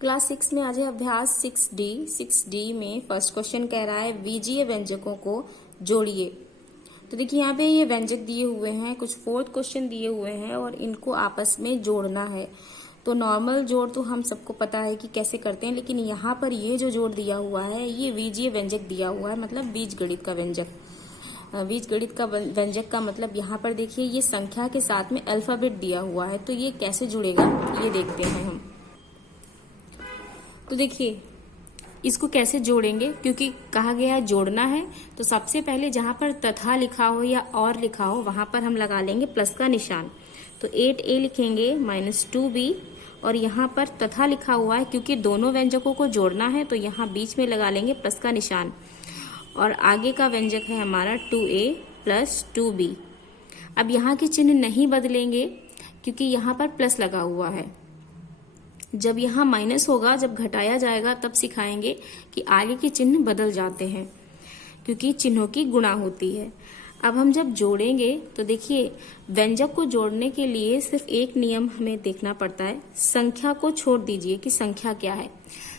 Class 6 में आज है अभ्यास 6D में फर्स्ट क्वेश्चन कह रहा है बीजीय व्यंजकों को जोड़िए। तो देखिए यहाँ पे ये व्यंजक दिए हुए हैं, कुछ फोर्थ क्वेश्चन दिए हुए हैं और इनको आपस में जोड़ना है। तो नॉर्मल जोड़ तो हम सबको पता है कि कैसे करते हैं, लेकिन यहाँ पर ये जो जोड़ दिया हुआ है ये बीजीय व्यंजक दिया हुआ है, मतलब बीजगणित का व्यंजक। बीजगणित का व्यंजक का मतलब यहाँ पर देखिए ये संख्या के साथ में अल्फाबेट दिया हुआ है, तो ये कैसे जुड़ेगा ये देखते हैं हम। तो देखिए इसको कैसे जोड़ेंगे, क्योंकि कहा गया है जोड़ना है। तो सबसे पहले जहां पर तथा लिखा हो या और लिखा हो वहां पर हम लगा लेंगे प्लस का निशान। तो 8a लिखेंगे -2b और यहाँ पर तथा लिखा हुआ है, क्योंकि दोनों व्यंजकों को जोड़ना है तो यहाँ बीच में लगा लेंगे प्लस का निशान। और आगे का व्यंजक है हमारा 2a + 2b। अब यहाँ के चिन्ह नहीं बदलेंगे क्योंकि यहाँ पर प्लस लगा हुआ है। जब यहाँ माइनस होगा, जब घटाया जाएगा तब सिखाएंगे कि आगे के चिन्ह बदल जाते हैं, क्योंकि चिन्हों की गुणा होती है। अब हम जब जोड़ेंगे तो देखिए व्यंजक को जोड़ने के लिए सिर्फ एक नियम हमें देखना पड़ता है, संख्या को छोड़ दीजिए कि संख्या क्या है।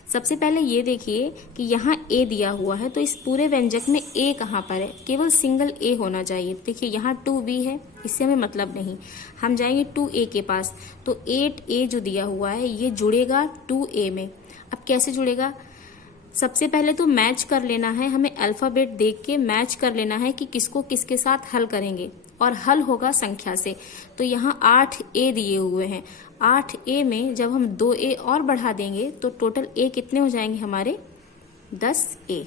सबसे पहले ये देखिए कि यहाँ a दिया हुआ है, तो इस पूरे व्यंजक में a कहाँ पर है, केवल सिंगल a होना चाहिए। देखिए यहाँ 2b है, इससे हमें मतलब नहीं, हम जाएंगे 2a के पास। तो 8a जो दिया हुआ है ये जुड़ेगा 2a में। अब कैसे जुड़ेगा, सबसे पहले तो मैच कर लेना है, हमें अल्फाबेट देख के मैच कर लेना है कि किसको किसके साथ हल करेंगे, और हल होगा संख्या से। तो यहाँ 8a दिए हुए हैं, 8a में जब हम 2a और बढ़ा देंगे तो टोटल a कितने हो जाएंगे हमारे 10a।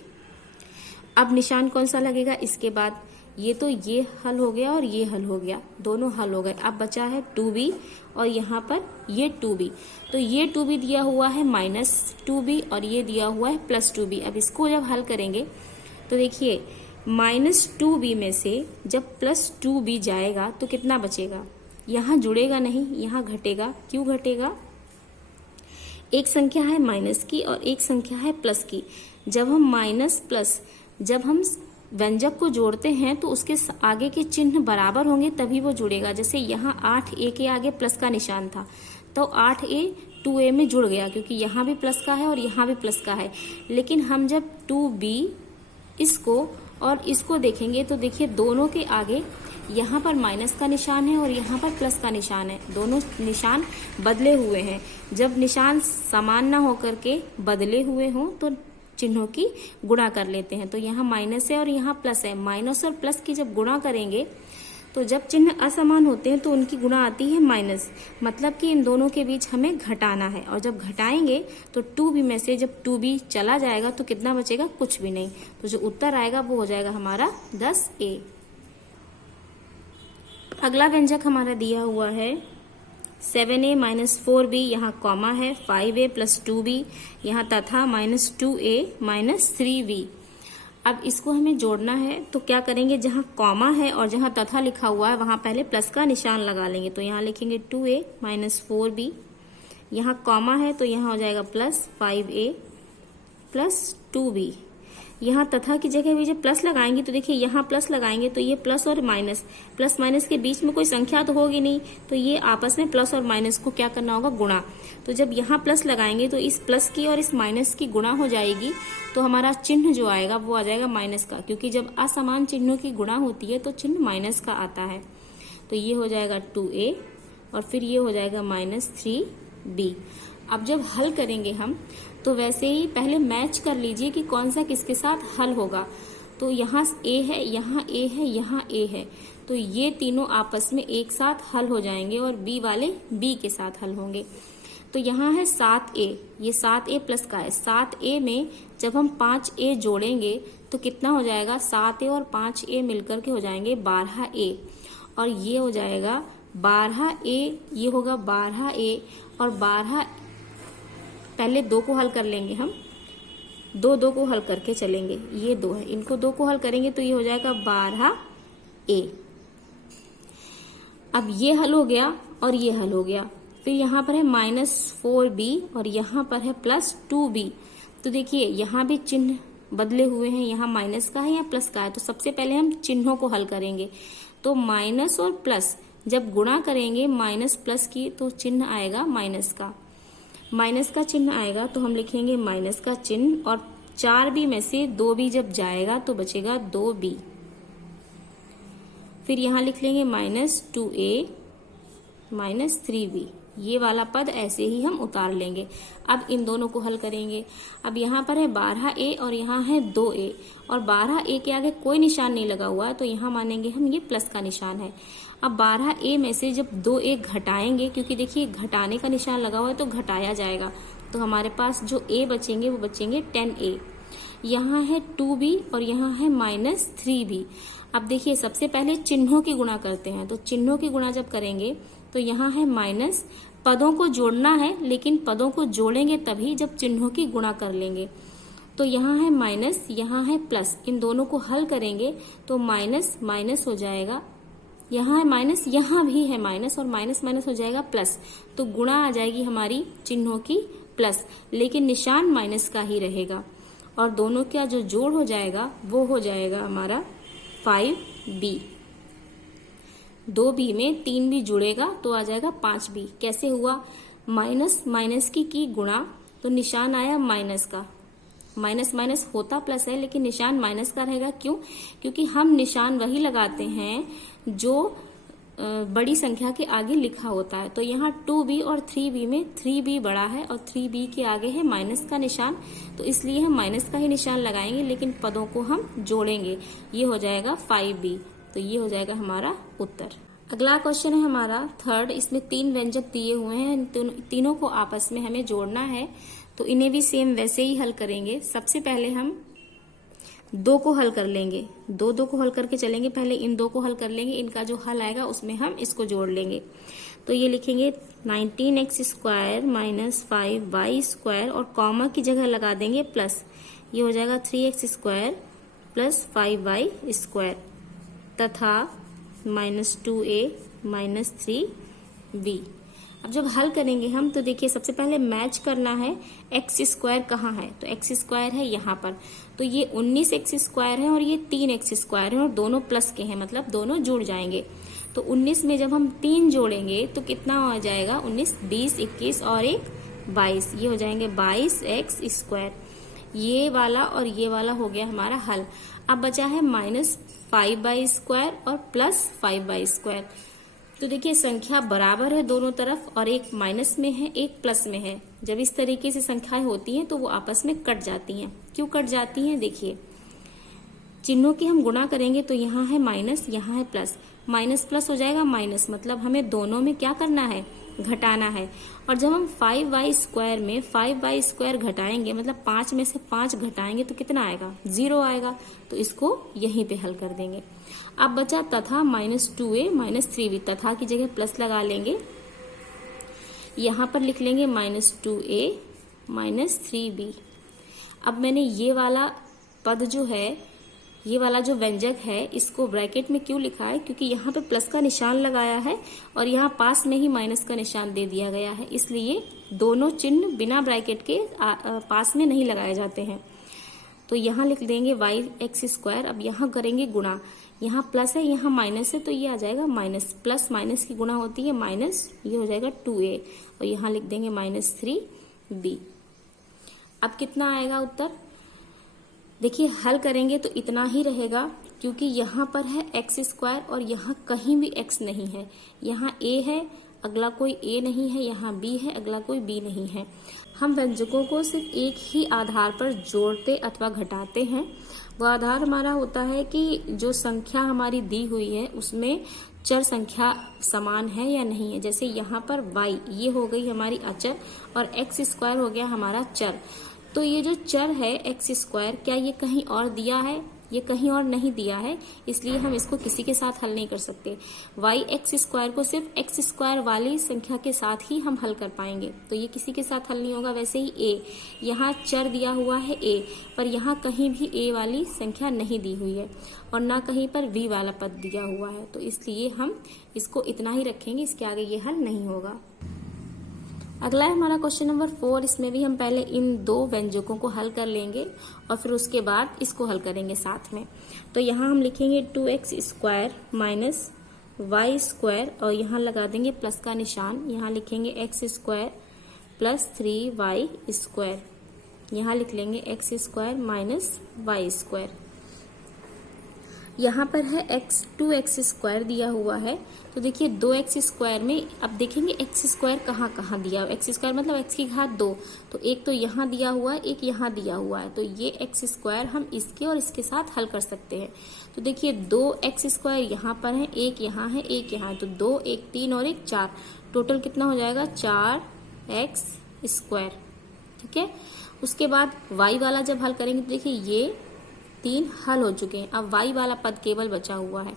अब निशान कौन सा लगेगा इसके बाद, ये हल हो गया और ये हल हो गया, दोनों हल हो गए। अब बचा है 2b और यहाँ पर ये 2b। तो ये 2b दिया हुआ है -2b और ये दिया हुआ है +2b। अब इसको जब हल करेंगे तो देखिए -2b में से जब +2b जाएगा तो कितना बचेगा, यहाँ जुड़ेगा नहीं, यहाँ घटेगा। क्यों घटेगा, एक संख्या है माइनस की और एक संख्या है प्लस की। जब हम माइनस प्लस जब हम व्यंजक को जोड़ते हैं तो उसके आगे के चिन्ह बराबर होंगे तभी वो जुड़ेगा। जैसे यहाँ 8a के आगे प्लस का निशान था तो 8a 2a में जुड़ गया, क्योंकि यहाँ भी प्लस का है और यहाँ भी प्लस का है। लेकिन हम जब 2b इसको और इसको देखेंगे तो देखिए दोनों के आगे यहाँ पर माइनस का निशान है और यहाँ पर प्लस का निशान है, दोनों निशान बदले हुए हैं। जब निशान समान ना होकर के बदले हुए हों तो चिन्हों की गुणा कर लेते हैं। तो यहाँ माइनस है और यहाँ प्लस है, माइनस और प्लस की जब गुणा करेंगे तो जब चिन्ह असमान होते हैं तो उनकी गुणा आती है माइनस, मतलब कि इन दोनों के बीच हमें घटाना है। और जब घटाएंगे तो 2b में से जब 2b चला जाएगा तो कितना बचेगा, कुछ भी नहीं। तो जो उत्तर आएगा वो हो जाएगा हमारा 10a। अगला व्यंजक हमारा दिया हुआ है 7a - 4b, यहाँ कॉमा है, 5a + 2b, यहाँ तथा -2a - 3b। अब इसको हमें जोड़ना है तो क्या करेंगे, जहाँ कॉमा है और जहाँ तथा लिखा हुआ है वहां पहले प्लस का निशान लगा लेंगे। तो यहाँ लिखेंगे 2a - 4b, यहाँ कॉमा है तो यहाँ हो जाएगा +5a + 2b। यहाँ तथा की जगह भी जब प्लस लगाएंगे तो देखिए यहाँ प्लस लगाएंगे तो ये प्लस और माइनस, प्लस माइनस के बीच में कोई संख्या तो होगी नहीं, तो ये आपस में प्लस और माइनस को क्या करना होगा, गुणा। तो जब यहाँ प्लस लगाएंगे तो इस प्लस की और इस माइनस की गुणा हो जाएगी, तो हमारा चिन्ह जो आएगा वो आ जाएगा माइनस का, क्योंकि जब असमान चिन्हों की गुणा होती है तो चिन्ह माइनस का आता है। तो ये हो जाएगा 2a और फिर ये हो जाएगा -3b। अब जब हल करेंगे हम तो वैसे ही पहले मैच कर लीजिए कि कौन सा किसके साथ हल होगा। तो यहाँ a है, यहाँ a है, यहाँ a है, तो ये तीनों आपस में एक साथ हल हो जाएंगे और b वाले b के साथ हल होंगे। तो यहाँ है 7a, ये 7a प्लस का है। 7a में जब हम 5a जोड़ेंगे तो कितना हो जाएगा, 7a और 5a मिलकर के हो जाएंगे 12a, और ये हो जाएगा 12a, ये होगा 12a और 12। पहले 2 को हल कर लेंगे हम, 2 को हल करके चलेंगे, ये 2 है, इनको 2 को हल करेंगे तो ये हो जाएगा 12a। अब ये हल हो गया और ये हल हो गया। फिर यहाँ पर है -4b और यहाँ पर है +2b। तो देखिए यहाँ भी चिन्ह बदले हुए हैं, यहाँ माइनस का है या प्लस का है। तो सबसे पहले हम चिन्हों को हल करेंगे। तो माइनस और प्लस जब गुणा करेंगे माइनस प्लस की तो चिन्ह आएगा माइनस का। माइनस का चिन्ह आएगा तो हम लिखेंगे माइनस का चिन्ह, और 4b में से 2b जब जाएगा तो बचेगा 2b। फिर यहां लिख लेंगे -2a माइनस 3b। ये वाला पद ऐसे ही हम उतार लेंगे। अब इन दोनों को हल करेंगे। अब यहाँ पर है 12a और यहाँ है 2a, और 12a के आगे कोई निशान नहीं लगा हुआ है तो यहाँ मानेंगे हम ये प्लस का निशान है। अब 12a में से जब 2a घटाएंगे, क्योंकि देखिए घटाने का निशान लगा हुआ है तो घटाया जाएगा, तो हमारे पास जो a बचेंगे वो बचेंगे 10a। यहाँ है 2b और यहाँ है -3b। अब देखिए सबसे पहले चिन्हों की गुणा करते हैं, तो चिन्हों की गुणा जब करेंगे तो यहाँ है माइनस, पदों को जोड़ना है लेकिन पदों को जोड़ेंगे तभी जब चिन्हों की गुणा कर लेंगे। तो यहाँ है माइनस, यहाँ है प्लस, इन दोनों को हल करेंगे तो माइनस माइनस हो जाएगा, यहाँ है माइनस, यहाँ भी है माइनस, और माइनस माइनस हो जाएगा प्लस, तो गुणा आ जाएगी हमारी चिन्हों की प्लस, लेकिन निशान माइनस का ही रहेगा, और दोनों का जो जोड़ हो जाएगा वो हो जाएगा हमारा 5b। 2b में 3b जुड़ेगा तो आ जाएगा 5b। कैसे हुआ? माइनस माइनस की गुणा, तो निशान आया माइनस का। माइनस माइनस होता प्लस है लेकिन निशान माइनस का रहेगा। क्यों? क्योंकि हम निशान वही लगाते हैं जो बड़ी संख्या के आगे लिखा होता है। तो यहाँ 2b और 3b में 3b बड़ा है और 3b के आगे है माइनस का निशान, तो इसलिए हम माइनस का ही निशान लगाएंगे लेकिन पदों को हम जोड़ेंगे। ये हो जाएगा 5b। तो ये हो जाएगा हमारा उत्तर। अगला क्वेश्चन है हमारा थर्ड। इसमें 3 व्यंजक दिए हुए हैं, तीनों को आपस में हमें जोड़ना है, तो इन्हें भी सेम वैसे ही हल करेंगे। सबसे पहले हम 2 को हल कर लेंगे, 2 को हल करके चलेंगे। पहले इन 2 को हल कर लेंगे, इनका जो हल आएगा उसमें हम इसको जोड़ लेंगे। तो ये लिखेंगे 19x² माइनस 5y² और कॉमा की जगह लगा देंगे प्लस, ये हो जाएगा 3x² प्लस 5y² तथा -2a माइनस 3b। अब जब हल करेंगे हम तो देखिए सबसे पहले मैच करना है x² कहाँ है, तो x² है यहाँ पर, तो ये 19x² है और ये 3x² है और दोनों प्लस के हैं, मतलब दोनों जुड़ जाएंगे। तो 19 में जब हम 3 जोड़ेंगे तो कितना हो जाएगा? 19, 20, 21 और 1 22, ये हो जाएंगे 22x²। ये वाला और ये वाला हो गया हमारा हल। अब बचा है -5y² और प्लस 5y²। तो देखिए संख्या बराबर है दोनों तरफ, और एक माइनस में है एक प्लस में है। जब इस तरीके से संख्याएं होती हैं तो वो आपस में कट जाती हैं। क्यों कट जाती हैं? देखिए चिन्हों की हम गुणा करेंगे तो यहाँ है माइनस, यहाँ है प्लस, माइनस प्लस हो जाएगा माइनस, मतलब हमें दोनों में क्या करना है? घटाना है। और जब हम 5y² में 5y² घटाएंगे, मतलब 5 में से 5 घटाएंगे तो कितना आएगा? 0 आएगा। तो इसको यहीं पे हल कर देंगे। अब बचा तथा -2a माइनस 3b, तथा की जगह प्लस लगा लेंगे। यहाँ पर लिख लेंगे -2a माइनस 3b। अब मैंने ये वाला पद जो है, ये वाला जो व्यंजक है, इसको ब्रैकेट में क्यों लिखा है? क्योंकि यहाँ पे प्लस का निशान लगाया है और यहाँ पास में ही माइनस का निशान दे दिया गया है, इसलिए दोनों चिन्ह बिना ब्रैकेट के पास में नहीं लगाए जाते हैं। तो यहाँ लिख देंगे yx²। अब यहाँ करेंगे गुणा, यहाँ प्लस है यहाँ माइनस है, तो ये आ जाएगा माइनस, प्लस माइनस की गुणा होती है माइनस, ये हो जाएगा 2a और यहाँ लिख देंगे -3b। अब कितना आएगा उत्तर? देखिए हल करेंगे तो इतना ही रहेगा, क्योंकि यहाँ पर है x² और यहाँ कहीं भी x नहीं है। यहाँ a है, अगला कोई a नहीं है, यहाँ b है, अगला कोई b नहीं है। हम व्यंजकों को सिर्फ एक ही आधार पर जोड़ते अथवा घटाते हैं। वो आधार हमारा होता है कि जो संख्या हमारी दी हुई है उसमें चर संख्या समान है या नहीं है। जैसे यहाँ पर y, ये हो गई हमारी अचर, और x² हो गया हमारा चर। तो ये जो चर है x², क्या ये कहीं और दिया है? ये कहीं और नहीं दिया है, इसलिए हम इसको किसी के साथ हल नहीं कर सकते। yx² को सिर्फ x² वाली संख्या के साथ ही हम हल कर पाएंगे, तो ये किसी के साथ हल नहीं होगा। वैसे ही a, यहाँ चर दिया हुआ है a, पर यहाँ कहीं भी a वाली संख्या नहीं दी हुई है और ना कहीं पर v वाला पद दिया हुआ है, तो इसलिए हम इसको इतना ही रखेंगे, इसके आगे ये हल नहीं होगा। अगला है हमारा क्वेश्चन नंबर 4। इसमें भी हम पहले इन 2 व्यंजकों को हल कर लेंगे और फिर उसके बाद इसको हल करेंगे साथ में। तो यहाँ हम लिखेंगे 2x² माइनस y² और यहाँ लगा देंगे प्लस का निशान। यहाँ लिखेंगे x² प्लस 3y स्क्वायर, यहाँ लिख लेंगे x square minus y square. यहाँ पर है टू एक्स स्क्वायर दिया हुआ है, तो देखिए 2x स्क्वायर में अब देखेंगे एक्स स्क्वायर कहाँ कहाँ दिया हुआ, एक्स स्क्वायर मतलब एक्स की घात 2, तो एक तो यहाँ दिया हुआ है, एक यहाँ दिया हुआ है, तो ये एक्स स्क्वायर हम इसके और इसके साथ हल कर सकते हैं। तो देखिए 2x स्क्वायर यहाँ पर है, एक यहाँ है, एक यहाँ है, तो 2, 1 3 और 1 4, टोटल कितना हो जाएगा 4x स्क्वायर। ठीक है, उसके बाद y वाला जब हल करेंगे तो देखिए ये 3 हल हो चुके हैं, अब y वाला पद केवल बचा हुआ है,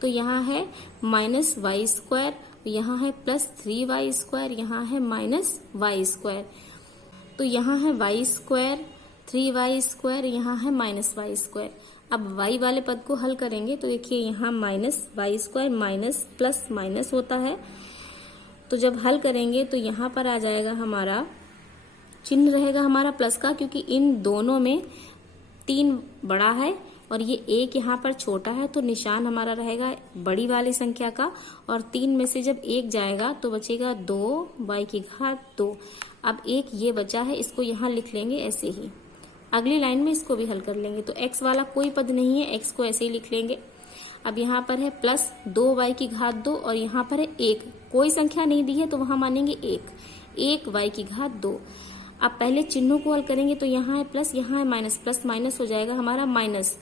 तो यहाँ है माइनस वाई स्क्वायर, यहाँ है प्लस 3y स्क्वायर, यहाँ है माइनस वाई स्क्वायर, तो यहाँ है y स्क्वायर 3y स्क्वायर, यहाँ है माइनस वाई स्क्वायर। अब y वाले पद को हल करेंगे तो देखिए यहाँ minus y square minus plus minus होता है, तो जब हल करेंगे तो यहाँ पर आ जाएगा हमारा चिन्ह रहेगा हमारा प्लस का, क्योंकि इन दोनों में 3 बड़ा है और ये 1 यहाँ पर छोटा है, तो निशान हमारा रहेगा बड़ी वाली संख्या का, और 3 में से जब 1 जाएगा तो बचेगा 2y की घात 2। अब 1 ये बचा है, इसको यहाँ लिख लेंगे ऐसे ही, अगली लाइन में इसको भी हल कर लेंगे। तो x वाला कोई पद नहीं है, x को ऐसे ही लिख लेंगे। अब यहाँ पर है प्लस 2y की घात 2 और यहाँ पर है 1, कोई संख्या नहीं दी है तो वहां मानेंगे 1 y की घात 2। अब पहले चिन्हों को हल करेंगे तो यहाँ है प्लस, यहाँ है माइनस, प्लस माइनस हो जाएगा हमारा माइनस।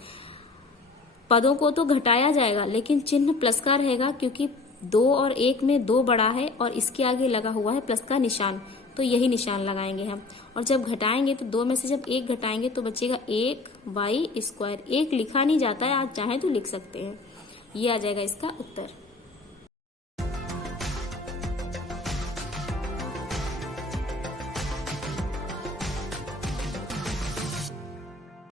पदों को तो घटाया जाएगा लेकिन चिन्ह प्लस का रहेगा, क्योंकि 2 और 1 में 2 बड़ा है और इसके आगे लगा हुआ है प्लस का निशान, तो यही निशान लगाएंगे हम। और जब घटाएंगे तो 2 में से जब 1 घटाएंगे तो बचेगा 1y स्क्वायर। 1 लिखा नहीं जाता है, आप चाहें तो लिख सकते हैं। ये आ जाएगा इसका उत्तर।